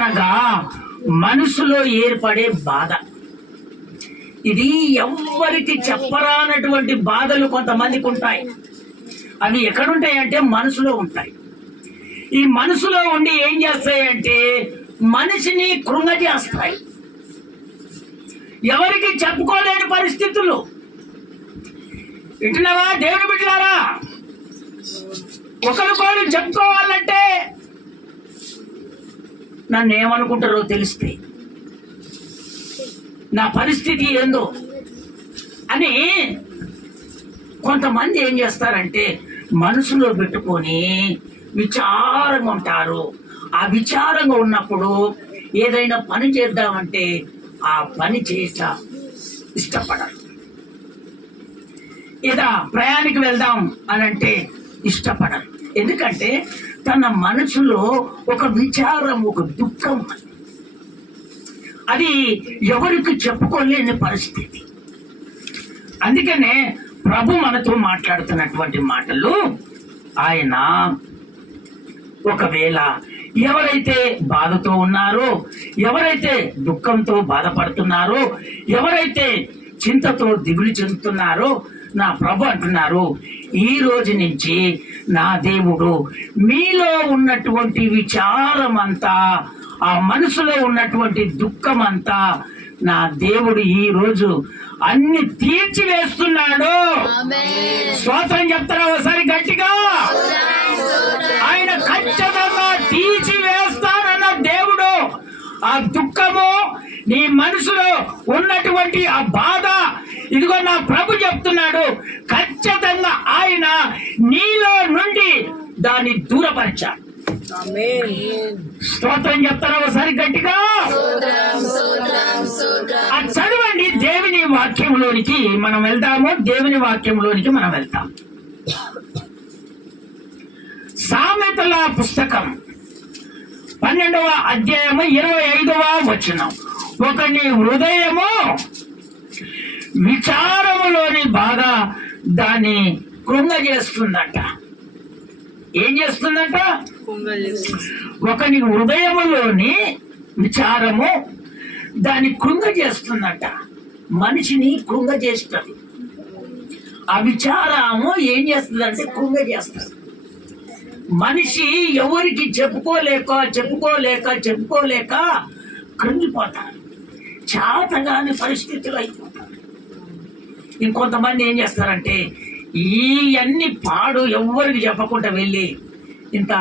అనగా మనసులో ఏర్పడే బాధ. ఇది ఎవ్వరికి చెప్పరానటువంటి బాధలు కొంతమందికి ఉంటాయి. అవి ఎక్కడుంటాయంటే మనసులో ఉంటాయి. ఈ మనసులో ఉండి ఏం చేస్తాయంటే మనిషిని కృంగజేస్తాయి. ఎవరికి చెప్పుకోలేని పరిస్థితులు. వింటున్నావా దేవుని బిడ్డలారా? ఒకరికొకరు చెప్పుకోవాలంటే నన్ను ఏమనుకుంటారో తెలిస్తే, నా పరిస్థితి ఏందో అని కొంతమంది ఏం చేస్తారంటే మనసులో పెట్టుకొని విచారంగా ఉంటారు. ఆ విచారంగా ఉన్నప్పుడు ఏదైనా పని చేద్దామంటే ఆ పని చేసా ఇష్టపడరు. ఏదా ప్రయాణికి వెళ్దాం అని అంటే ఇష్టపడరు. ఎందుకంటే తన మనసులో ఒక విచారం, ఒక దుఃఖం, అది ఎవరికి చెప్పుకోలేని పరిస్థితి. అందుకనే ప్రభు మనతో మాట్లాడుతున్నటువంటి మాటలు, ఆయన ఒకవేళ ఎవరైతే బాధతో ఉన్నారో, ఎవరైతే దుఃఖంతో బాధపడుతున్నారో, ఎవరైతే చింతతో దిగులు చెందుతున్నారో, నా ప్రభు అంటున్నారు, ఈ రోజు నుంచి నా దేవుడు మీలో ఉన్నటువంటి విచారం అంతా, ఆ మనసులో ఉన్నటువంటి దుఃఖం అంతా నా దేవుడు ఈ రోజు అన్ని తీర్చివేస్తున్నాడు. స్తోత్రం చెప్తారా ఒకసారి గట్టిగా? ఆయన ఖచ్చితంగా తీర్చివేస్తానన్న దేవుడు. ఆ దుఃఖము, నీ మనసులో ఉన్నటువంటి ఆ బాధ, ఇదిగో నా ప్రభు చెప్తున్నాడు, ఖచ్చితంగా ఆయన నీలో నుండి దాన్ని దూరపరిచాడు. స్తోత్రం చెప్తారా ఒకసారి గట్టిగా? అది చదవండి. దేవుని వాక్యంలోనికి మనం వెళ్తాము. దేవుని వాక్యంలోనికి మనం వెళ్తాం. సామెతల పుస్తకం 12వ అధ్యాయము 25వ వచనం. ఒకని హృదయము విచారములోని బాధ దాన్ని కృంగజేస్తుందట. ఏం చేస్తుందట? ఒకని హృదయములోని విచారము దాన్ని కృంగజేస్తుందట. మనిషిని కృంగజేస్తుంది. ఆ విచారము ఏం చేస్తుందంటే కృంగజేస్తుంది. మనిషి ఎవరికి చెప్పుకోలేక కృంగిపోతారు. చేతగాని పరిస్థితులు అయిపోతారు. ఇంకొంతమంది ఏం చేస్తారంటే ఈ అన్ని పాడు ఎవరికి చెప్పకుండా వెళ్ళి ఇంత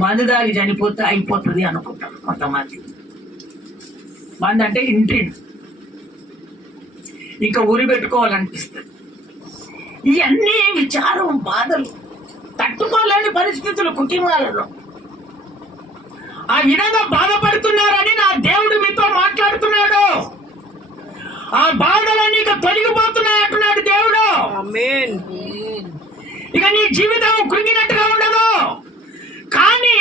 మందు దాగి చనిపోతే అయిపోతుంది అనుకుంటారు. కొంతమంది మంది అంటే ఇంటి ఇంకా ఉరి పెట్టుకోవాలనిపిస్తుంది. ఇవన్నీ విచారం, బాధలు, తట్టుకోలేని పరిస్థితులు కుటుంబాలలో. ఆ విధంగా బాధపడుతున్నారని నా దేవుడు మీతో మాట్లాడుతున్నాడు. ఆ బాధలన్నీ ఇక తొలగిపోతున్నాయి అంటున్నాడు దేవుడు. ఇక నీ జీవితం కృంగినట్టుగా ఉండదు. కానీ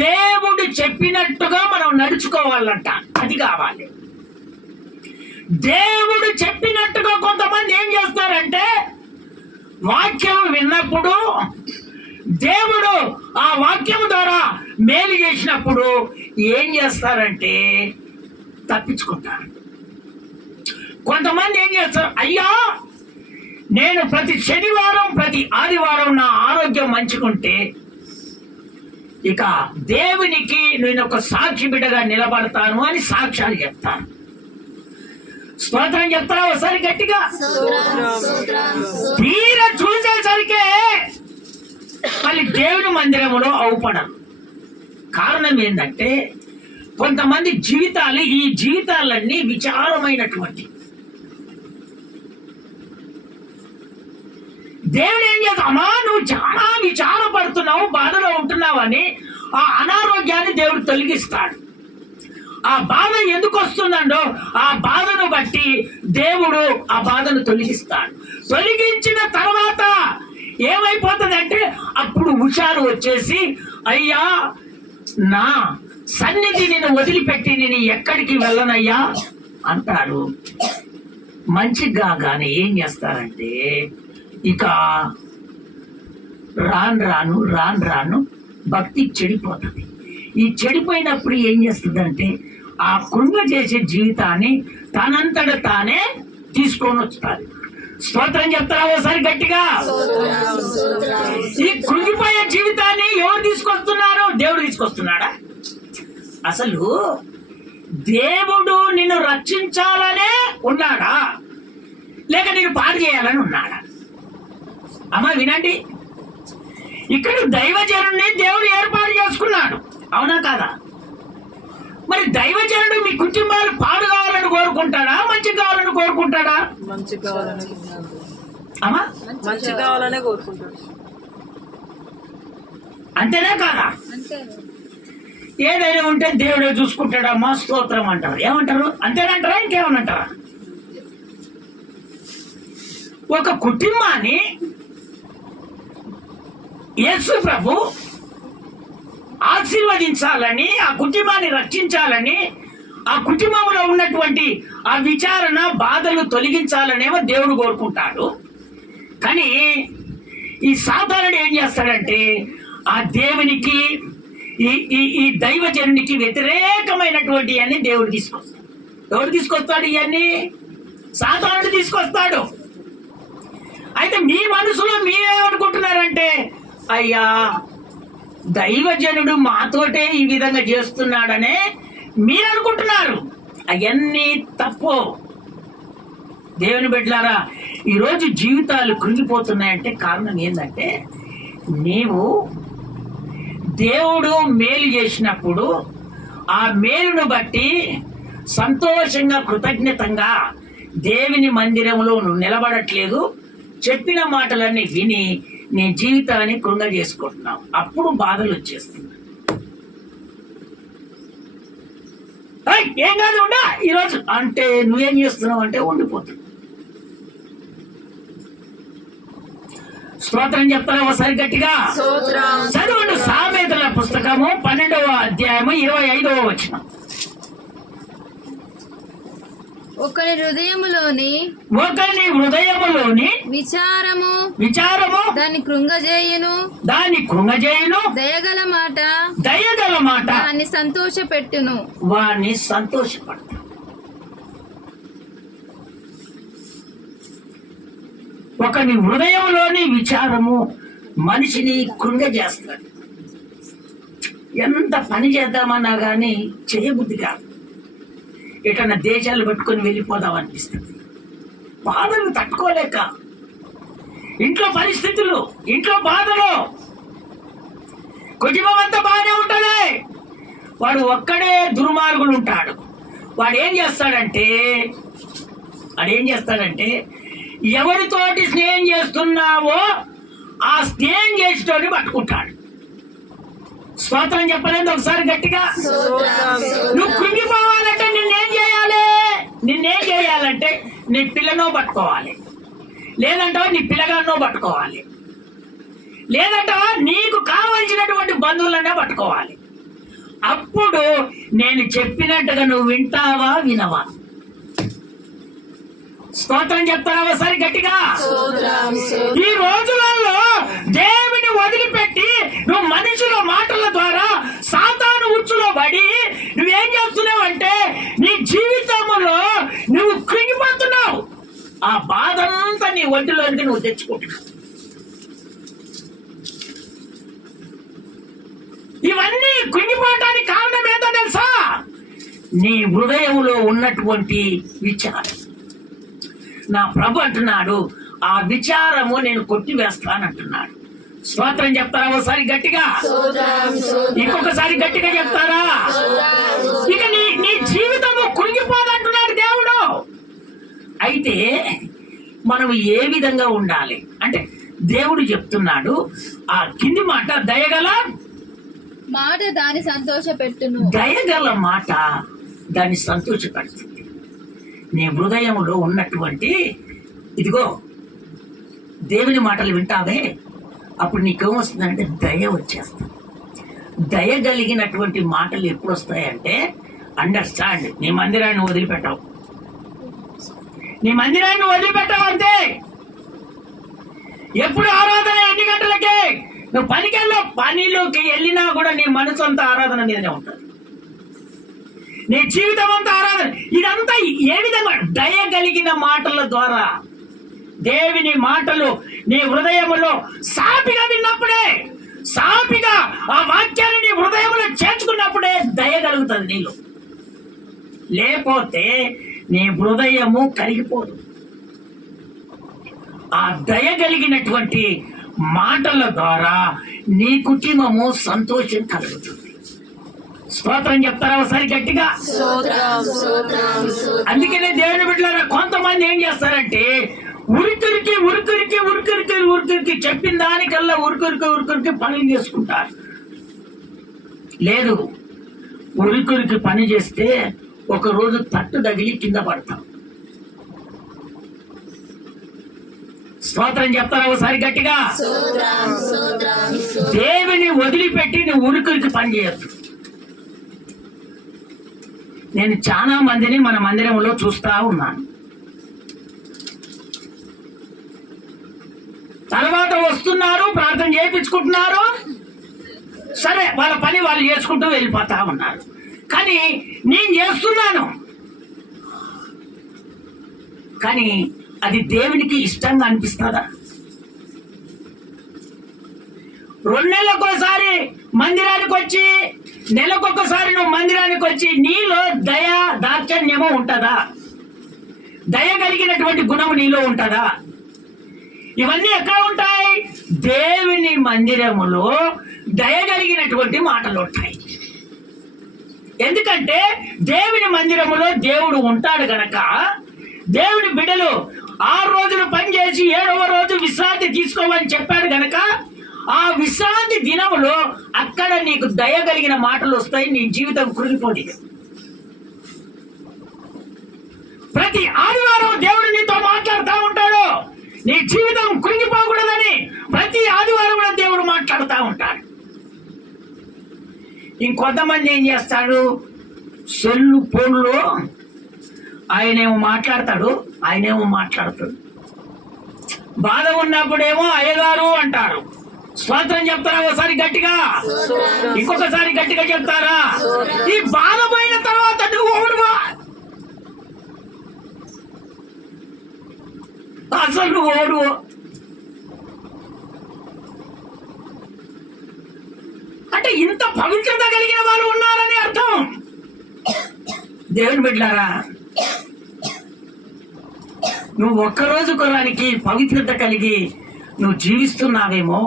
దేవుడు చెప్పినట్టుగా మనం నడుచుకోవాలంట. అది కావాలి. దేవుడు చెప్పినట్టుగా కొంతమంది ఏం చేస్తారంటే వాక్యం విన్నప్పుడు, దేవుడు ఆ వాక్యం ద్వారా మేలు చేసినప్పుడు ఏం చేస్తారంటే తప్పించుకుంటారు. కొంతమంది ఏం చేస్తారు, అయ్యా నేను ప్రతి శనివారం ప్రతి ఆదివారం నా ఆరోగ్యం మంచుకుంటే ఇక దేవునికి నేను ఒక సాక్షి బిడ్డగా నిలబడతాను అని సాక్ష్యాలు చెప్తాను. స్తోత్రం చెప్తారా ఒకసారి గట్టిగా? తీర చూసేసరికే మళ్ళీ దేవుని మందిరంలో అవుపడరు. కారణం ఏంటంటే కొంతమంది జీవితాలు, ఈ జీవితాలన్నీ విచారమైనటువంటి. దేవుడు ఏం చేస్తా, అమ్మా నువ్వు చాలా విచారపడుతున్నావు, బాధలో ఉంటున్నావు అని ఆ అనారోగ్యాన్ని దేవుడు తొలగిస్తాడు. ఆ బాధ ఎందుకు వస్తుందండో ఆ బాధను బట్టి దేవుడు ఆ బాధను తొలగిస్తాడు. తొలగించిన తర్వాత ఏమైపోతుందంటే అప్పుడు హుషారు వచ్చేసి, అయ్యా నా సన్నిధి నేను వదిలిపెట్టి నేను ఎక్కడికి వెళ్ళనయ్యా అంటారు. మంచిగా కానీ ఏం చేస్తారంటే ఇక రాను రాను భక్తి చెడిపోతుంది. ఈ చెడిపోయినప్పుడు ఏం చేస్తుందంటే ఆ కృంగ చేసే జీవితాన్ని తనంతట తానే తీసుకొని వస్తారు. స్తోత్రం చెప్తారా ఒకసారి గట్టిగా? ఈ కృంగిపోయే జీవితాన్ని ఎవరు తీసుకొస్తున్నారు? దేవుడు తీసుకొస్తున్నాడా? అసలు దేవుడు నిన్ను రక్షించాలనే ఉన్నాడా, లేక నేను పాడు చేయాలని ఉన్నాడా? అమ్మ వినండి, ఇక్కడ దైవజనుడిని దేవుడు ఏర్పాటు చేసుకున్నాడు, అవునా కాదా? మరి దైవజనుడు మీ కుటుంబాలు పాడు కావాలని కోరుకుంటాడా, మంచి కావాలని కోరుకుంటాడా? మంచి కావాలని అమ్మా మంచి కావాలనే కోరుకుంటాడు. అంతేనా కాదా? ఏదైనా ఉంటే దేవుడే చూసుకుంటాడమ్మా, స్తోత్రం అంటారు. ఏమంటారు? అంతేనంటారా, ఇంకేమనంటారా? ఒక కుటుంబాన్ని యేసు ప్రభు ఆశీర్వదించాలని, ఆ కుటుంబాన్ని రక్షించాలని, ఆ కుటుంబంలో ఉన్నటువంటి ఆ విచారణ బాధలు తొలగించాలనేమో దేవుడు కోరుకుంటాడు. కానీ ఈ సాతానుడు ఏం చేస్తాడంటే ఆ దేవునికి ఈ దైవజనునికి వ్యతిరేకమైనటువంటి అన్ని దేవుడు తీసుకొస్తాడు. ఎవరు తీసుకొస్తాడు? ఇవన్నీ సాతానుడు తీసుకొస్తాడు. అయితే మీ మనసులో మీరేమనుకుంటున్నారంటే, అయ్యా దైవజనుడు మాతోటే ఈ విధంగా చేస్తున్నాడనే మీరు అనుకుంటున్నారు. అవన్నీ తప్పు. దేవుని బిడ్డలారా, ఈరోజు జీవితాలు కృంగిపోతున్నాయంటే కారణం ఏంటంటే, నీవు దేవుడు మేలు చేసినప్పుడు ఆ మేలును బట్టి సంతోషంగా కృతజ్ఞతంగా దేవుని మందిరంలో నువ్వు నిలబడట్లేదు. చెప్పిన మాటలన్నీ విని నీ జీవితాన్ని కృంగ చేసుకుంటున్నావు. అప్పుడు బాధలు వచ్చేస్తున్నాయి. ఏం కాదు ఉండా ఈరోజు అంటే నువ్వేం చేస్తున్నావు అంటే ఉండిపోతుంది. స్తోత్రం చెప్తారా ఒకసారి గట్టిగా? చదవండి సామెతల పుస్తకము 12వ అధ్యాయము 25వ వచనం. ఒకని హృదయములోని విచారము దాన్ని కృంగజేయును దయగల మాట దాన్ని సంతోషపెట్టును. వాణ్ణి సంతోషపడతాడు. ఒకని హృదయంలోని విచారము మనిషిని కృంగజేస్తాడు. ఎంత పని చేద్దామన్నా కానీ చేయబుద్ధి కాదు. ఎటన్నా దేశాలు పట్టుకొని వెళ్ళిపోదాం అనిపిస్తుంది. బాధలు తట్టుకోలేక, ఇంట్లో పరిస్థితులు, ఇంట్లో బాధలు, కుటుంబం అంతా బాగానే ఉంటుంది. వాడు ఒక్కడే దుర్మార్గుడు ఉంటాడు. వాడు ఏం చేస్తాడంటే ఎవరితోటి స్నేహం చేస్తున్నావో ఆ స్నేహం చేసేటోని పట్టుకుంటాడు. స్తోత్రం చెప్పలేదు ఒకసారి గట్టిగా? నువ్వు కృంగిపోవాలంటే నిన్నేం చేయాలంటే నీ పిల్లనో పట్టుకోవాలి, లేదంటావా నీ పిల్లగాన్నో పట్టుకోవాలి, లేదంటావా నీకు కావలసినటువంటి బంధువులనే పట్టుకోవాలి. అప్పుడు నేను చెప్పినట్టుగా నువ్వు వింటావా వినవా? స్తోత్రం చెప్తారా ఒకసారి గట్టిగా? ఈ రోజులలో దేవుని వదిలిపెట్టి నువ్వు మనుషుల మాటల ద్వారా సాతాను ఉచ్చులో పడి నువ్వేం చేస్తున్నావు అంటే నీ జీవితంలో నువ్వు కృంగిపోతున్నావు. ఆ బాధంతా నీ ఒంటిలోకి నువ్వు తెచ్చుకుంటున్నావు. ఇవన్నీ కృంగిపోవటానికి కారణం ఏంటో తెలుసా? నీ హృదయంలో ఉన్నటువంటి విచారం. నా ప్రభు అంటున్నాడు, ఆ విచారము నేను కొట్టివేస్తానంటున్నాడు. స్తోత్రం చెప్తారా ఒకసారి గట్టిగా? ఇంకొకసారి గట్టిగా చెప్తారా? ఇక నీ జీవితము కృంగిపోదంటున్నాడు దేవుడు. అయితే మనం ఏ విధంగా ఉండాలి అంటే దేవుడు చెప్తున్నాడు, ఆ కింది మాట దయగల మాట దాన్ని సంతోషపెట్టును. దయగల మాట దాన్ని సంతోషపెడుతుంది. నీ హృదయంలో ఉన్నటువంటి ఇదిగో దేవుని మాటలు వింటావే, అప్పుడు నీకేమొస్తుందంటే దయ వచ్చేస్తుంది. దయ కలిగినటువంటి మాటలు ఎప్పుడు వస్తాయంటే అండర్స్టాండ్. నీ మందిరాన్ని వదిలిపెట్టావు అంతే. ఎప్పుడు ఆరాధన ఎన్ని గంటలకే? నువ్వు పనిలోకి వెళ్ళినా కూడా నీ మనసు అంతా ఆరాధన మీదనే ఉంటుంది, నీ జీవితం అంతా ఆరాధన. ఇదంతా ఏ విధంగా? దయ కలిగిన మాటల ద్వారా, దేవుని మాటలు నీ హృదయములో సాపిగా విన్నప్పుడే, సాపిగా ఆ వాక్యాన్ని నీ హృదయంలో చేర్చుకున్నప్పుడే దయ కలుగుతుంది నీలో. లేకపోతే నీ హృదయము కరిగిపోదు. ఆ దయ కలిగినటువంటి మాటల ద్వారా నీ కుటుంబము సంతోషం కలుగుతుంది. స్తోత్రం చెప్తారా ఒకసారి గట్టిగా? అందుకనే దేవుని బిడ్డలారా, కొంతమంది ఏం చేస్తారంటే ఉరికిరికి చెప్పిన దానికల్లా ఉరికిరికి పనులు చేసుకుంటారు. లేదు, ఉరికిరికి పని చేస్తే ఒక రోజు తట్టు తగిలి కింద పడతాం. స్తోత్రం చెప్తారా ఒకసారి గట్టిగా? దేవుని వదిలిపెట్టి నువ్వు ఉరికిరికి పని చేయొద్దు. నేను చాలా మందిని మన మందిరంలో చూస్తా ఉన్నాను. తర్వాత వస్తున్నారు, ప్రార్థన చేయించుకుంటున్నారు, సరే వాళ్ళ పని వాళ్ళు చేసుకుంటూ వెళ్ళిపోతా ఉన్నారు. కానీ నేను చేస్తున్నాను, కానీ అది దేవునికి ఇష్టంగా అనిపిస్తుందా? 2 నెలలకోసారి మందిరానికి వచ్చి, నెలకొకసారి నువ్వు మందిరానికి వచ్చి నీలో దయ దాక్షణ్యము ఉంటుందా? దయ కలిగినటువంటి గుణము నీలో ఉంటుందా? ఇవన్నీ ఎక్కడ ఉంటాయి? దేవుని మందిరములో దయ కలిగినటువంటి మాటలు ఉంటాయి. ఎందుకంటే దేవుని మందిరములో దేవుడు ఉంటాడు గనక, దేవుని బిడ్డలు 6 రోజులు పనిచేసి 7వ రోజు విశ్రాంతి తీసుకోమని చెప్పాడు గనక, ఆ విశ్రాంతి దినములో అక్కడ నీకు దయ కలిగిన మాటలు వస్తాయి. నీ జీవితం కృంగిపోదు. ప్రతి ఆదివారం దేవుడు నీతో మాట్లాడుతూ ఉంటాడు. నీ జీవితం కృంగిపోకూడదని ప్రతి ఆదివారం దేవుడు మాట్లాడుతూ ఉంటాడు. ఇంకొంతమంది ఏం చేస్తాడు? సెల్లు ఫోన్లో ఆయనేమో మాట్లాడతాడు. బాధ ఉన్నప్పుడేమో అయ్యగారు అంటారు. స్తోత్రం చెప్తారా ఒకసారి గట్టిగా? ఇంకొకసారి గట్టిగా చెప్తారా? ఈ బాధ పోయిన తర్వాత నువ్వు ఓడువా? అసలు నువ్వు ఓడువు. అంటే ఇంత పవిత్రత కలిగిన వాళ్ళు ఉన్నారని అర్థం. దేవుని బిడ్డలారా, నువ్వు ఒక్కరోజు కొరానికి పవిత్రత కలిగి నువ్వు జీవిస్తున్నావేమో,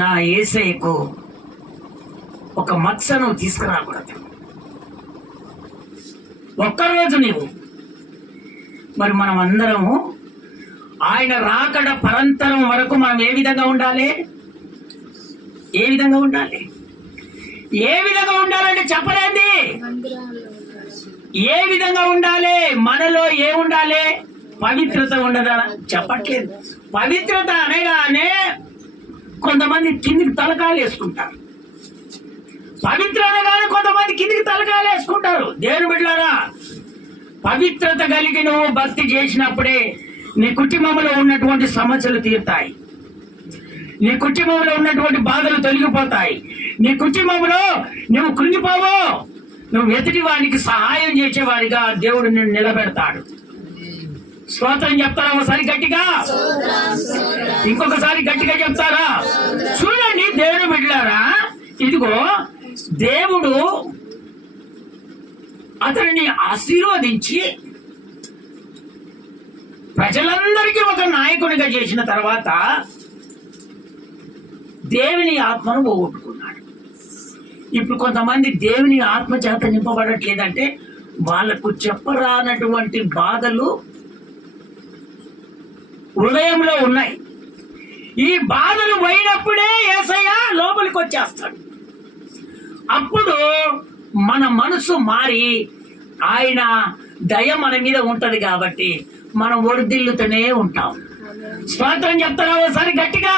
నా యేసయ్యకు ఒక మచ్చ నువ్వు తీసుకురాకూడదు. ఒక్కరోజు నీవు. మరి మనం అందరము ఆయన రాకడ పరంతరం వరకు మనం ఏ విధంగా ఉండాలి? ఏ విధంగా ఉండాలంటే చెప్పలేండి. ఏ విధంగా ఉండాలి? మనలో ఉండాలి? పవిత్రత ఉండదా? చెప్పట్లేదు. పవిత్రత అనగానే కొంతమంది కిందికి తలకాయలు వేసుకుంటారు. పవిత్ర అనగానే కొంతమంది కిందికి తలకాయలు వేసుకుంటారు. దేవుని బిడ్డలారా, పవిత్రత కలిగి నువ్వు భక్తి చేసినప్పుడే నీ కుటుంబంలో ఉన్నటువంటి సమస్యలు తీరుతాయి. నీ కుటుంబంలో ఉన్నటువంటి బాధలు తొలగిపోతాయి. నీ కుటుంబంలో నువ్వు కృంగిపోవు. నువ్వు ఎదుటి వానికి సహాయం చేసేవాడిగా దేవుడు నిన్ను నిలబెడతాడు. స్తోత్రం చెప్తారా ఒకసారి గట్టిగా? ఇంకొకసారి గట్టిగా చెప్తారా? చూడండి దేవుని బిడ్డలారా, ఇదిగో దేవుడు అతనిని ఆశీర్వదించి ప్రజలందరికీ ఒక నాయకునిగా చేసిన తర్వాత దేవుని ఆత్మను పోగొట్టుకున్నాడు. ఇప్పుడు కొంతమంది దేవుని ఆత్మ చేత నింపబడట్లేదంటే వాళ్ళకు చెప్పరానటువంటి బాధలు హృదయంలో ఉన్నాయి. ఈ బాధలు పోయినప్పుడే యేసయ్య లోపలికి వచ్చేస్తాడు. అప్పుడు మన మనసు మారి ఆయన దయ మన మీద ఉంటది కాబట్టి మనం ఒడిదిల్లుతూనే ఉంటాం. స్తోత్రం చెప్తారా ఒకసారి గట్టిగా?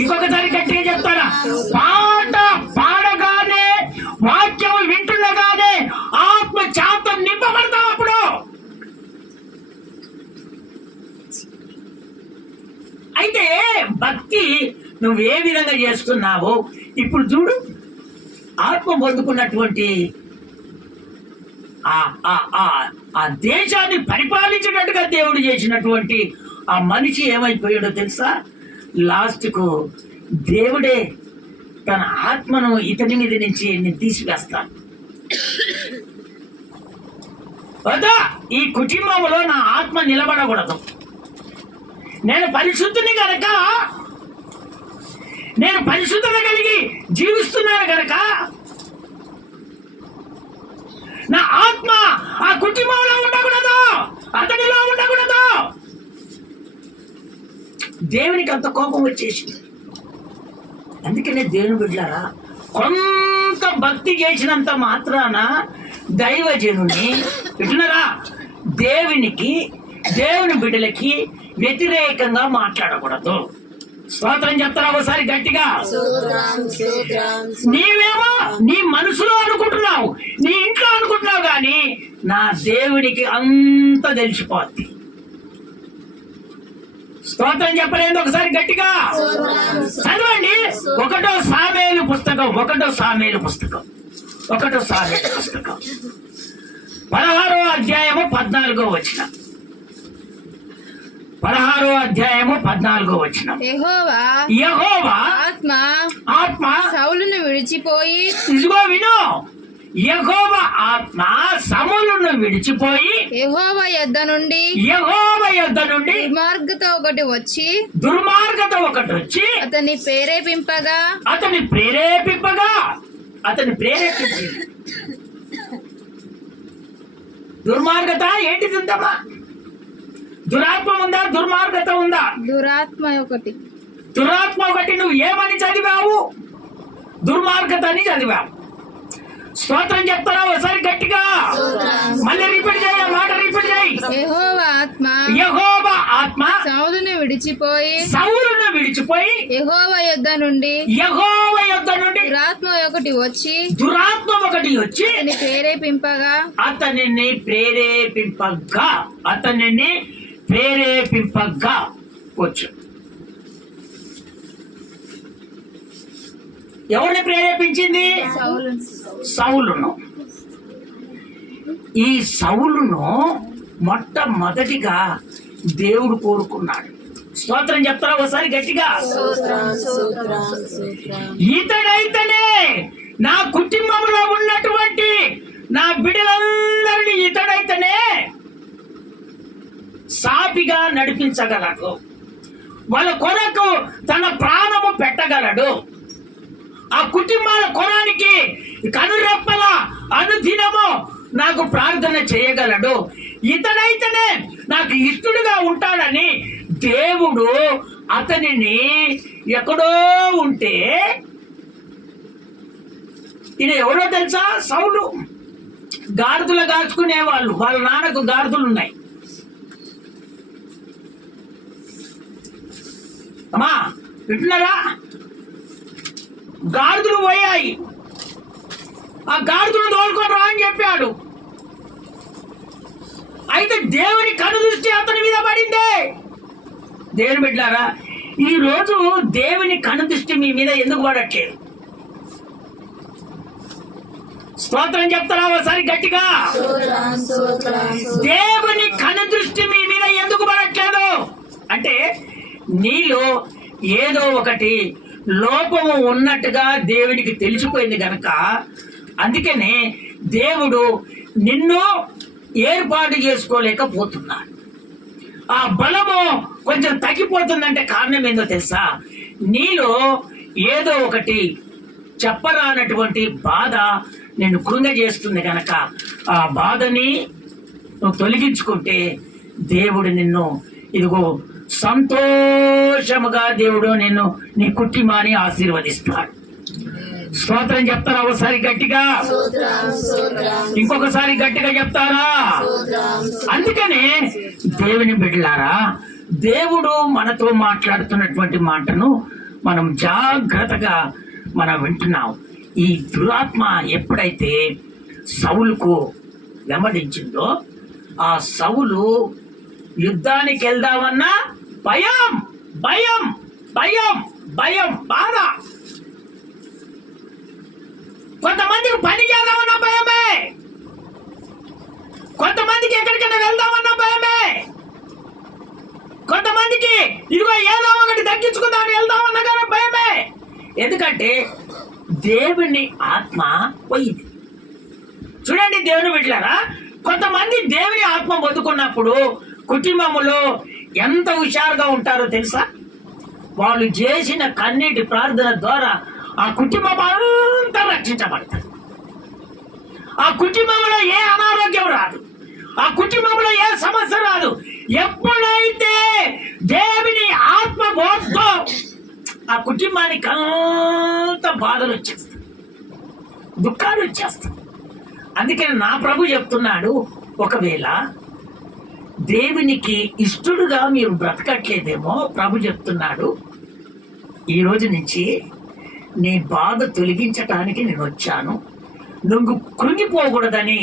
ఇంకొకసారి గట్టిగా చెప్తారా? పాట పాడగానే, వాక్యం వింటుండగానే ఆత్మ చేత నింపబడతాం. అప్పుడు అయితే భక్తి నువ్వు ఏ విధంగా చేస్తున్నావో ఇప్పుడు చూడు. ఆత్మ పొందుకున్నటువంటి ఆ దేశాన్ని పరిపాలించినట్టుగా దేవుడు చేసినటువంటి ఆ మనిషి ఏమైపోయాడో తెలుసా? లాస్ట్కు దేవుడే తన ఆత్మను ఇతని మీద నుంచి నేను తీసివేస్తాను. వద్దా, ఈ కుటుంబంలో నా ఆత్మ నిలబడకూడదు. నేను పరిశుద్ధిని గనక, నేను పరిశుద్ధత కలిగి జీవిస్తున్నాను గనక నా ఆత్మ ఆ కుటుంబంలో ఉండకూడదు, అతనిలో ఉండకూడదు. దేవునికి అంత కోపం వచ్చేసింది. అందుకనే దేవుని బిడ్డలారా, కొంత భక్తి చేసినంత మాత్రాన దైవజనుని వింటున్నారా, దేవుని బిడ్డలకి వ్యతిరేకంగా మాట్లాడకూడదు. స్తోత్రం చెప్తారా ఒకసారి గట్టిగా? నీవేమో నీ మనసులో అనుకుంటున్నావు, నీ ఇంట్లో అనుకుంటున్నావు, కానీ నా దేవునికి అంత తెలిసిపోద్ది. స్తోత్రం చెప్పలేదు ఒకసారి గట్టిగా చదవండి. 1 సామెలు పుస్తకం 16వ అధ్యాయము 14వ వచనం. 16వ అధ్యాయము 14వ వచనం. యెహోవా ఆత్మ సౌలును విడిచిపోయి, ఇదిగో విను, యెహోవా ఆత్మ సౌలును విడిచిపోయి యెహోవా యొద్ద నుండి దుర్మార్గత ఒకటి వచ్చి అతన్ని ప్రేరేపింపగా అతని ప్రేరేపించింది. దుర్మార్గత ఏంటిది ఉందమ్మా? దురాత్మ ఉందా? దుర్మార్గత ఉందా? దురాత్మ ఒకటి. నువ్వు ఏమని చదివావు? దుర్మార్గత అని చదివావు. స్తోత్రం చెప్తారా ఒకసారి గట్టిగా? మళ్ళీ రిపీట్ చేయ, మాట రిపీట్ చేయి. యెహోవా ఆత్మ సౌలును విడిచిపోయి యెహోవా యొద్ద నుండి దురాత్మ ఒకటి వచ్చి అతన్ని ప్రేరేపింపగా వచ్చు. ఎవరిని ప్రేరేపించింది? సౌలును. ఈ సౌలును మొట్టమొదటిగా దేవుడు కోరుకున్నాడు. స్తోత్రం చెప్తారా ఒకసారి గట్టిగా? ఇతడైతేనే నా కుటుంబంలో ఉన్నటువంటి నా బిడ్డలందరినీ ఇతడైతేనే సాపిగా నడిపించగలడు, వాళ్ళ కొరకు తన ప్రాణము పెట్టగలడు, ఆ కుటుంబాల కొరానికి కనురెప్పల అనుదినము నాకు ప్రార్థన చేయగలడు, ఇతడైతేనే నాకు ఇష్టడుగా ఉంటాడని దేవుడు అతనిని ఎక్కడో ఉంటే, ఈయన ఎవరో తెలుసా? సౌలు. గాడిదలు కాచుకునే వాళ్ళు, వాళ్ళ నాన్నకు గాడిదలు ఉన్నాయి. అమ్మా వింటున్నారా? గాడిదలు పోయాయి, ఆ గాడిదలు తోలుకోరా అని చెప్పాడు. అయితే దేవుని కను దృష్టి అతని మీద పడింది. దేవుని బిడ్డలారా, ఈ రోజు దేవుని కను దృష్టి మీ మీద ఎందుకు పడట్లేదు? స్తోత్రం చెప్తారా ఒకసారి గట్టిగా? దేవుని కను దృష్టి మీ మీద ఎందుకు పడట్లేదు అంటే, నీలో ఏదో ఒకటి లోపము ఉన్నట్టుగా దేవునికి తెలిసిపోయింది గనక, అందుకనే దేవుడు నిన్ను ఏర్పాటు చేసుకోలేకపోతున్నాడు. ఆ బలము కొంచెం తగ్గిపోతుందంటే కారణం ఏందో తెలుసా? నీలో ఏదో ఒకటి చెప్పరానటువంటి బాధ నిన్ను కృంగజేస్తుంది గనక, ఆ బాధని నువ్వు తొలగించుకుంటే దేవుడు నిన్ను ఇదిగో సంతోషముగా దేవుడు నిన్ను నీ కుటుంబాన్ని ఆశీర్వదిస్తాడు. స్తోత్రం చెప్తారా ఒకసారి గట్టిగా? ఇంకొకసారి గట్టిగా చెప్తారా? అందుకనే దేవుని బిడ్డలారా, దేవుడు మనతో మాట్లాడుతున్నటువంటి మాటను మనం జాగ్రత్తగా మనం వింటున్నాం. ఈ దురాత్మ ఎప్పుడైతే సౌలుకు వెంబడించిందో, ఆ సౌలు యుద్ధానికి వెళ్దామన్నా భయం భయం భయం భయం, బాధ. కొంతమందికి పని చేద్దామన్నా భయమే, కొంతమందికి ఎక్కడికైనా వెళ్దామన్నా భయమే, కొంతమందికి ఇదిగో ఏదో ఒకటి దక్కించుకుందామని వెళ్దామన్నా కానీ భయమే. ఎందుకంటే దేవుని ఆత్మ పోయింది. చూడండి దేవుని బిడ్డలారా, కొంతమంది దేవుని ఆత్మ పొందుకున్నప్పుడు కుటుంబములో ఎంత హుషారుగా ఉంటారో తెలుసా? వాళ్ళు చేసిన కన్నీటి ప్రార్థన ద్వారా ఆ కుటుంబం అంతా రక్షించబడతారు. ఆ కుటుంబంలో ఏ అనారోగ్యం రాదు, ఆ కుటుంబంలో ఏ సమస్య రాదు. ఎప్పుడైతే దేవుని ఆత్మ పోతుందో ఆ కుటుంబానికి అంత బాధలు వచ్చేస్తాయి, దుఃఖాలు వచ్చేస్తాయి. అందుకని నా ప్రభు చెప్తున్నాడు, ఒకవేళ దేవునికి ఇష్టడుగా మీరు బ్రతకట్లేదేమో ప్రభు చెప్తున్నాడు, ఈ రోజు నుంచి నీ బాధ తొలగించటానికి నేను వచ్చాను. నువ్వు కృంగిపోకూడదని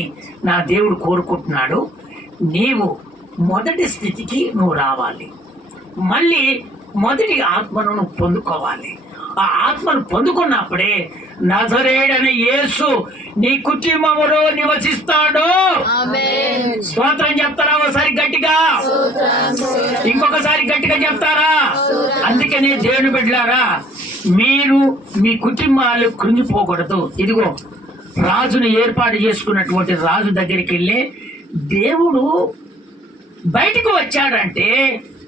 నా దేవుడు కోరుకుంటున్నాడు. నీవు మొదటి స్థితికి నువ్వు రావాలి, మళ్ళీ మొదటి ఆత్మను నువ్వు పొందుకోవాలి. ఆ ఆత్మను పొందుకున్నప్పుడే నజరేయుడైన యేసు నీ కుటుంబములో నివసిస్తాడు. స్తోత్రం చెప్తారా ఒకసారి గట్టిగా? ఇంకొకసారి గట్టిగా చెప్తారా? అందుకనే దేవుని బిడ్డలారా, మీరు మీ కుటుంబాలు కృంగిపోకూడదు. ఇదిగో రాజును ఏర్పాటు చేసుకున్నటువంటి రాజు దగ్గరికి వెళ్ళి దేవుడు బయటకు వచ్చాడంటే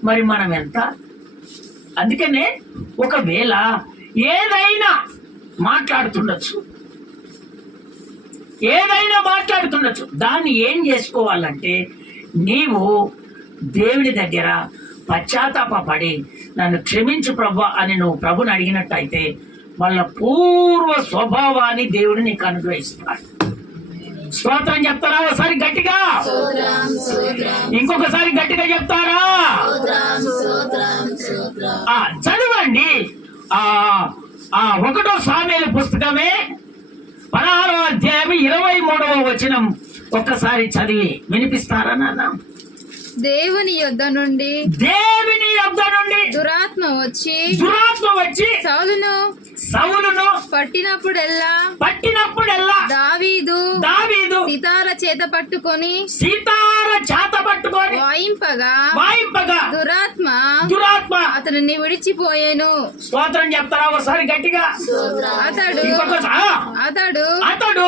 మరి మనం ఎంత? అందుకనే ఒకవేళ ఏదైనా మాట్లాడుతుండొచ్చు, దాన్ని ఏం చేసుకోవాలంటే నీవు దేవుని దగ్గర పశ్చాత్తాపడి నన్ను క్షమించు ప్రభు అని నువ్వు ప్రభుని అడిగినట్టయితే వాళ్ళ పూర్వ స్వభావాన్ని దేవుడు నీకు అనుగ్రహిస్తాడు. స్తోత్రం చెప్తారా ఒకసారి గట్టిగా? ఇంకొకసారి గట్టిగా చెప్తారా? చదవండి. 1 సామెలు పుస్తకమే 16వ అధ్యాయం 23వ వచనం ఒక్కసారి చదివి వినిపిస్తారా నాన్న? దేవుని యొద్ద నుండి దురాత్మ వచ్చి సౌలును పట్టినప్పుడెల్లా దావీదు సితార చేత పట్టుకొని వాయింపగా దురాత్మ అతనిని విడిచిపోయేను. స్తోత్రం చెప్తారా ఒకసారి గట్టిగా? అతడు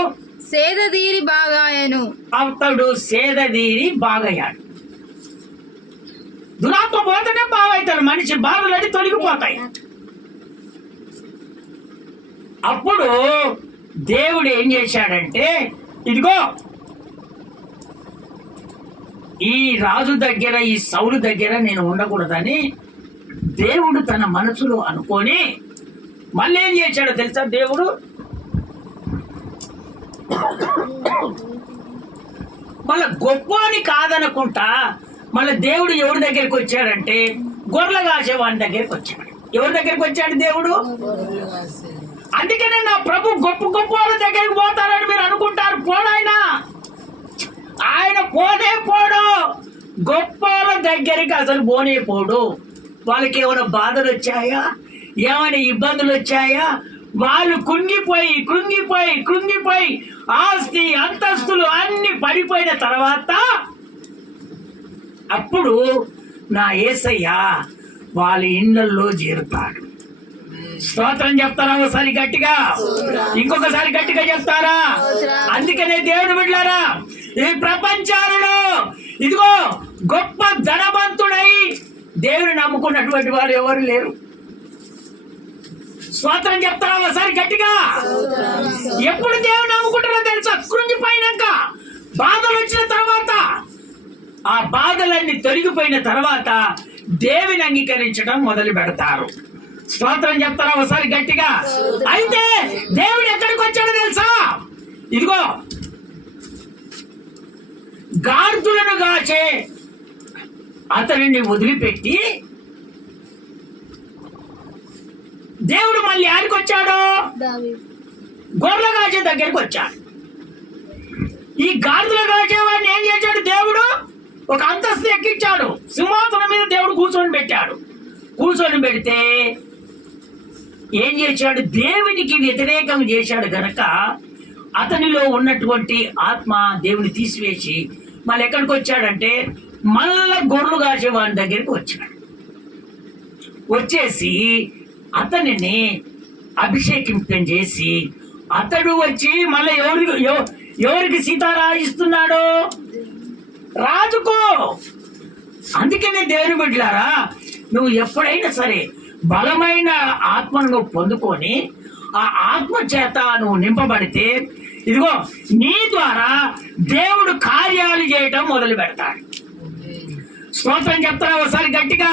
సేదదీరి బాగాయాడు. దురాత్మ పోతేనే బాగవుతాడు, మనిషి బాధలన్నీ తొలగిపోతాయి. అప్పుడు దేవుడు ఏం చేశాడంటే, ఇదిగో ఈ రాజు దగ్గర, ఈ సౌలు దగ్గర నేను ఉండకూడదని దేవుడు తన మనసులో అనుకొని మళ్ళీ ఏం చేశాడో తెలుసా? దేవుడు మళ్ళా గొప్ప అని కాదనుకుంటా మళ్ళీ దేవుడు ఎవరి దగ్గరికి వచ్చాడంటే గొర్రెలు కాసేవాని దగ్గరికి వచ్చాడు. ఎవరి దగ్గరికి వచ్చాడు దేవుడు? అందుకనే నా ప్రభు గొప్ప వాళ్ళ దగ్గరికి పోతారని మీరు అనుకుంటారు. ఆయన పోనే పోడు. గొప్ప వాళ్ళ దగ్గరికి అసలు పోనే పోడు. వాళ్ళకి ఏమైనా బాధలు వచ్చాయా, ఏమైనా ఇబ్బందులు వచ్చాయా, వాళ్ళు కృంగిపోయి ఆస్తి అంతస్తులు అన్ని పడిపోయిన తర్వాత అప్పుడు నా యేసయ్య వాళ్ళ ఇళ్ళల్లో చేరుతాడు. స్తోత్రం చెప్తారా ఒకసారి గట్టిగా? ఇంకొకసారి గట్టిగా చెప్తారా? అందుకనే దేవుడు బిడ్డలారా, ఈ ప్రపంచాలలో ఇదిగో గొప్ప ధనవంతుడై దేవుని నమ్ముకున్నటువంటి వారు ఎవరు లేరు. స్తోత్రం చెప్తారా ఒకసారి గట్టిగా? ఎప్పుడు దేవుని నమ్ముకుంటారో తెలుసా? కృంగిపోయినాక, బాధలు వచ్చిన తర్వాత, ఆ బాధలన్నీ తొలగిపోయిన తర్వాత దేవుని అంగీకరించడం మొదలు పెడతారు. స్తోత్రం చెప్తారా ఒకసారి గట్టిగా? అయితే దేవుడు ఎక్కడికి వచ్చాడో తెలుసా? ఇదిగో గాడిదలను కాచే అతనిని వదిలిపెట్టి దేవుడు మళ్ళీ ఆడికి వచ్చాడు, గొర్రెల కాచే దగ్గరికి వచ్చాడు. ఈ గాడిదలు కాచేవాడిని ఏం చేశాడు దేవుడు? ఒక అంతస్తు ఎక్కించాడు. సింహాసనం మీద దేవుడు కూర్చొని పెట్టి ఏం చేశాడు? దేవునికి వ్యతిరేకం చేశాడు గనక అతనిలో ఉన్నటువంటి ఆత్మ దేవుని తీసివేసి మళ్ళీ ఎక్కడికి వచ్చాడంటే మళ్ళా గొర్రెలు కాసే వాని దగ్గరికి వచ్చాడు. వచ్చేసి అతనిని అభిషేకింపం చేసి అతడు వచ్చి మళ్ళీ ఎవరికి సీతారాయిస్తున్నాడు? రాజుకో. అందుకనే దేవుని బిడ్డలారా, నువ్వు ఎప్పుడైనా సరే బలమైన ఆత్మను నువ్వు పొందుకొని ఆ ఆత్మ చేత నువ్వు నింపబడితే ఇదిగో నీ ద్వారా దేవుడు కార్యాలు చేయటం మొదలు పెడతాడు. స్తోత్రం చెప్తారా? ఒకసారి గట్టిగా,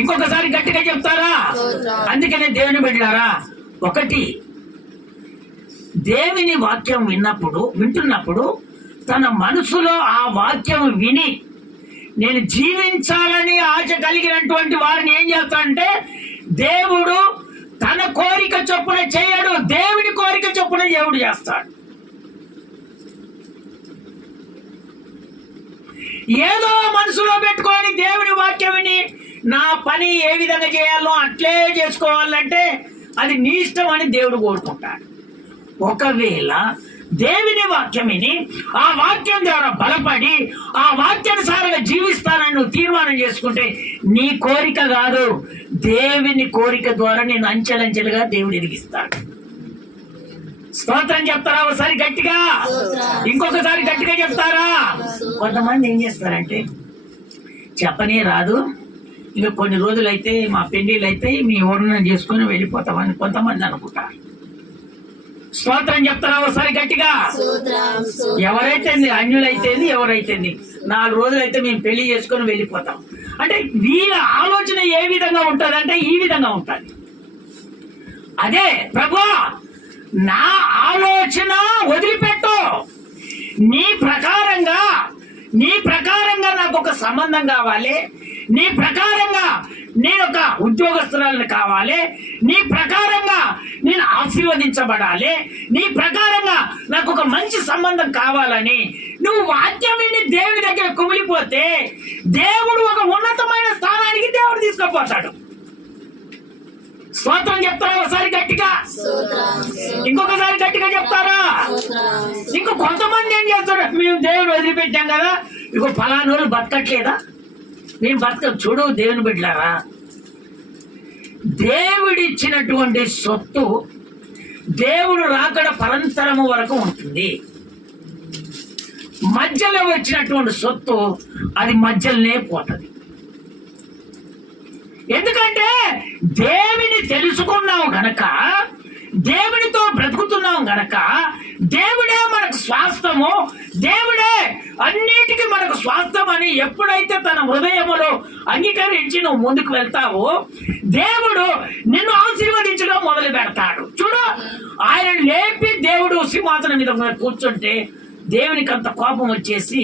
ఇంకొకసారి గట్టిగా చెప్తారా? అందుకనే దేవుని బిడ్డలారా, ఒకటి దేవుని వాక్యం వింటున్నప్పుడు తన మనసులో ఆ వాక్యం విని నేను జీవించాలని ఆశ కలిగినటువంటి వారిని ఏం చేస్తాడంటే దేవుడు తన కోరిక చొప్పున చేయడు, దేవుని కోరిక చొప్పున దేవుడు చేస్తాడు. ఏదో మనసులో పెట్టుకొని దేవుని వాక్యం విని నా పని ఏ విధంగా చేయాలో అట్లే చేసుకోవాలంటే అది నీ ఇష్టం అని దేవుడు కోరుకుంటాడు. ఒకవేళ దేవుని వాక్యం విని ఆ వాక్యం ద్వారా బలపడి ఆ వాక్యానుసారంగా జీవిస్తానని నువ్వు తీర్మానం చేసుకుంటే నీ కోరిక కాదు, దేవుని కోరిక ద్వారా నేను అంచెలంచెలుగా దేవుడు ఎదిగిస్తాడు. స్తోత్రం చెప్తారా? ఒకసారి గట్టిగా, ఇంకొకసారి గట్టిగా చెప్తారా? కొంతమంది ఏం చేస్తారంటే చెప్పనే రాదు, ఇక కొన్ని రోజులైతే మా పెళ్లిళ్ళు అయితే మీ ఊరిని చేసుకొని వెళ్ళిపోతామని కొంతమంది అనుకుంటారు. స్తోత్రం చెప్తారా? ఒకసారి గట్టిగా. ఎవరైతే అన్యులైతేంది, ఎవరైతేంది 4 రోజులైతే మేము పెళ్లి చేసుకొని వెళ్ళిపోతాం అంటే వీళ్ళ ఆలోచన ఏ విధంగా ఉంటుంది అంటే ఈ విధంగా ఉంటుంది. అదే ప్రభువా నా ఆలోచన వదిలిపెట్టు, నీ ప్రకారంగా నాకు ఒక సంబంధం కావాలి, నీ ప్రకారంగా నేను ఒక ఉద్యోగస్తురాలను కావాలి, నీ ప్రకారంగా నేను ఆశీర్వదించబడాలి, నీ ప్రకారంగా నాకు ఒక మంచి సంబంధం కావాలని నువ్వు వాక్యం విని దేవుని దగ్గర కుమిలిపోతే దేవుడు ఒక ఉన్నతమైన స్థానానికి దేవుడు తీసుకుపోతాడు. స్తోత్రం చెప్తారా? ఒకసారి గట్టిగా, ఇంకొకసారి గట్టిగా చెప్తారా? ఇంకో కొంతమంది ఏం చేస్తారు, మేము దేవుడు వదిలిపెట్టాం కదా, ఇంకో ఫలానా రోజులు బతకట్లేదా, మేము బతకం. చూడు దేవుని బిడ్డలారా, దేవుడిచ్చినటువంటి సొత్తు దేవుడు రాకడ పరంతరము వరకు ఉంటుంది. మధ్యలో వచ్చినటువంటి సొత్తు అది మధ్యలోనే పోతుంది. ఎందుకంటే దేవుని తెలుసుకున్నావు గనక, దేవునితో బ్రతుకుతున్నాం గనక దేవుడే మనకు స్వాస్థ్యము, దేవుడే అన్నిటికీ మనకు స్వాస్థ్యం అని ఎప్పుడైతే తన హృదయములో అంగీకరించి నువ్వు ముందుకు వెళ్తావో దేవుడు నిన్ను ఆశీర్వదించడం మొదలు పెడతాడు. చూడు, ఆయన లేపి దేవుడు సింహాసనం మీద కూర్చుంటే దేవునికి అంత కోపం వచ్చేసి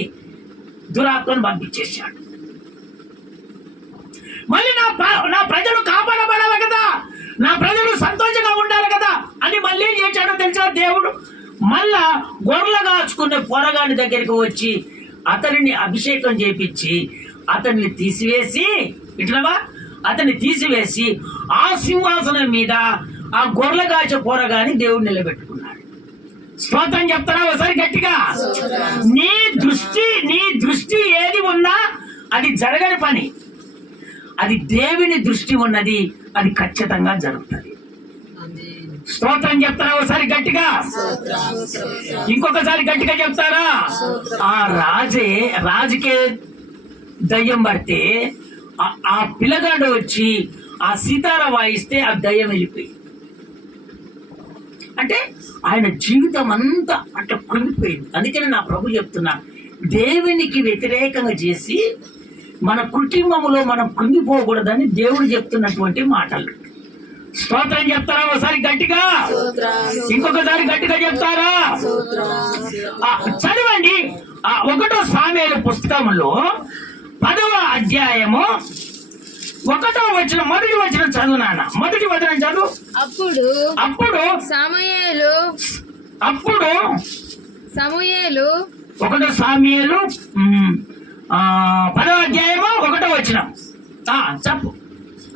దురాత్మను పంపించేశాడు. మళ్ళీ నా ప్రజలు కాపాడబడాలి కదా, నా ప్రజలు సంతోషంగా ఉండాలి కదా అని మళ్ళీ ఏం చేశాడో తెలుసా? దేవుడు మళ్ళా గొర్రెలు కాచుకునే పొరగాని దగ్గరికి వచ్చి అతనిని అభిషేకం చేపించి అతన్ని తీసివేసి అతన్ని తీసివేసి ఆ సింహాసనం మీద ఆ గొర్రెల కాచే పొరగాని దేవుడు నిలబెట్టుకున్నాడు. స్తోత్రం చెప్తారా? ఒకసారి గట్టిగా. నీ దృష్టి ఏది ఉన్నా అది జరగని పని, అది దేవుని దృష్టి ఉన్నది, అది ఖచ్చితంగా జరుగుతుంది. స్తోత్రం చెప్తారా? ఒకసారి గట్టిగా, ఇంకొకసారి గట్టిగా చెప్తారా? ఆ రాజుకే దయ్యం పడితే ఆ పిల్లగాడు వచ్చి ఆ సీతార వాయిస్తే ఆ దయ్యం వెళ్ళిపోయి, అంటే ఆయన జీవితం అంతా అట్లా కృంగిపోయింది. అందుకని నా ప్రభు చెప్తున్నా, దేవునికి వ్యతిరేకంగా చేసి మన కుటుంబంలో మనం కృంగిపోకూడదని దేవుడు చెప్తున్నటువంటి మాటలు. స్తోత్రం చెప్తారా? ఒకసారి గట్టిగా, ఇంకొకసారి గట్టిగా చెప్తారా? చదవండి 1వ సామెయేలు పుస్తకంలో 10వ అధ్యాయము 1వ వచనం, మొదటి వచనం చదువు నాన్న, మొదటి వచనం చదువు. అప్పుడు సమూయేలు 1వ సామెయేలు 10వ అధ్యాయము 1వ వచనం చెప్పు.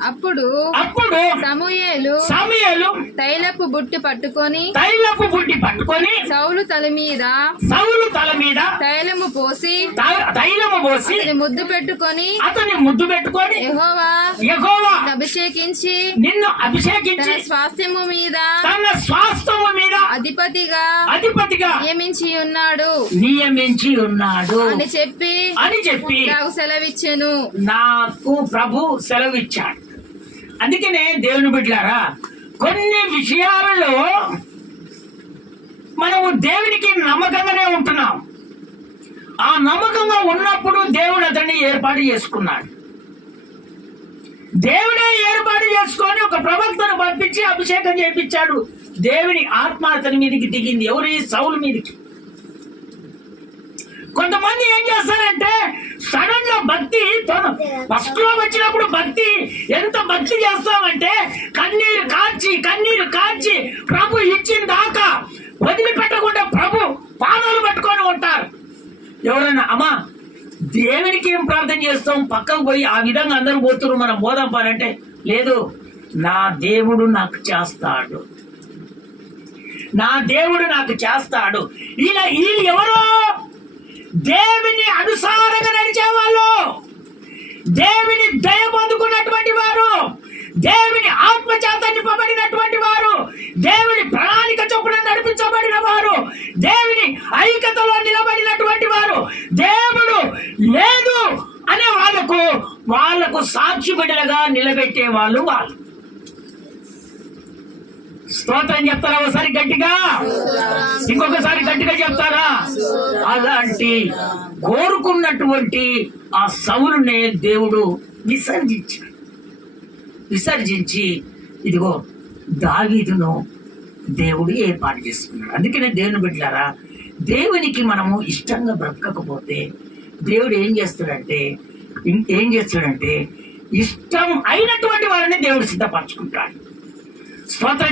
అప్పుడు అప్పుడు సమూయేలు తైలపు బుట్టి పట్టుకొని సౌలు తల మీద తైలము పోసి అతని ముద్దు పెట్టుకొని యెహోవా అభిషేకించి తన స్వాస్థ్యము మీద అధిపతిగా నియమించి ఉన్నాడు అని చెప్పి నాకు సెలవిచ్చెను. నాకు ప్రభు సెలవిచ్చాడు. అందుకనే దేవుని బిడ్డలారా, కొన్ని విషయాలలో మనము దేవునికి నమ్మకంగానే ఉంటున్నాం. ఆ నమ్మకంగా ఉన్నప్పుడు దేవుడు అతన్ని ఏర్పాటు చేసుకున్నాడు. దేవుడే ఏర్పాటు చేసుకొని ఒక ప్రవక్తను పంపించి అభిషేకం చేయించాడు. దేవుని ఆత్మ అతని మీదకి దిగింది. ఎవరి? సౌలు మీదకి. కొంతమంది ఏం చేస్తారంటే సడన్ గా భక్తి ఫస్ట్ లో వచ్చినప్పుడు భక్తి ఎంత భక్తి చేస్తామంటే కన్నీరు కార్చి ప్రభు ఇచ్చిన దాకా వదిలిపెట్టకుండా ప్రభు పాదాలు పట్టుకొని ఉంటారు. ఎవరైనా అమ్మా దేవునికి ఏం ప్రార్థన చేస్తాం, పక్కకు పోయి ఆ విధంగా అందరూ పోతున్నారు, మనం బోధం పాలంటే లేదు, నా దేవుడు నాకు చేస్తాడు, నా దేవుడు నాకు చేస్తాడు. ఇలా ఎవరో దేవుని అనుసారంగా నడిచేవాళ్ళు, దేవుని దయ పొందుకున్నటువంటి వారు, దేవుని ఆత్మ చేత నింపబడినటువంటి వారు, దేవుని ప్రణాళిక చొప్పున నడిపించబడిన వారు, దేవుని ఐక్యతలో నిలబడినటువంటి వారు, దేవుడు లేదు అనే వాళ్లకు సాక్షి బిడ్డలుగా నిలబెట్టే వాళ్ళు. స్తోత్రం చెప్తారా? ఒకసారి గట్టిగా, ఇంకొకసారి గట్టిగా చెప్తారా? అలాంటి కోరుకున్నటువంటి ఆ సౌలునే దేవుడు విసర్జించి ఇదిగో దావీదును దేవుడు ఏర్పాటు చేసుకున్నాడు. అందుకనే దేవుని బిడ్డలారా, దేవునికి మనము ఇష్టంగా బ్రతకకపోతే దేవుడు ఏం చేస్తాడంటే ఇష్టం అయినటువంటి వారిని దేవుడు సిద్ధపరచుకుంటాడు. స్తోత్రం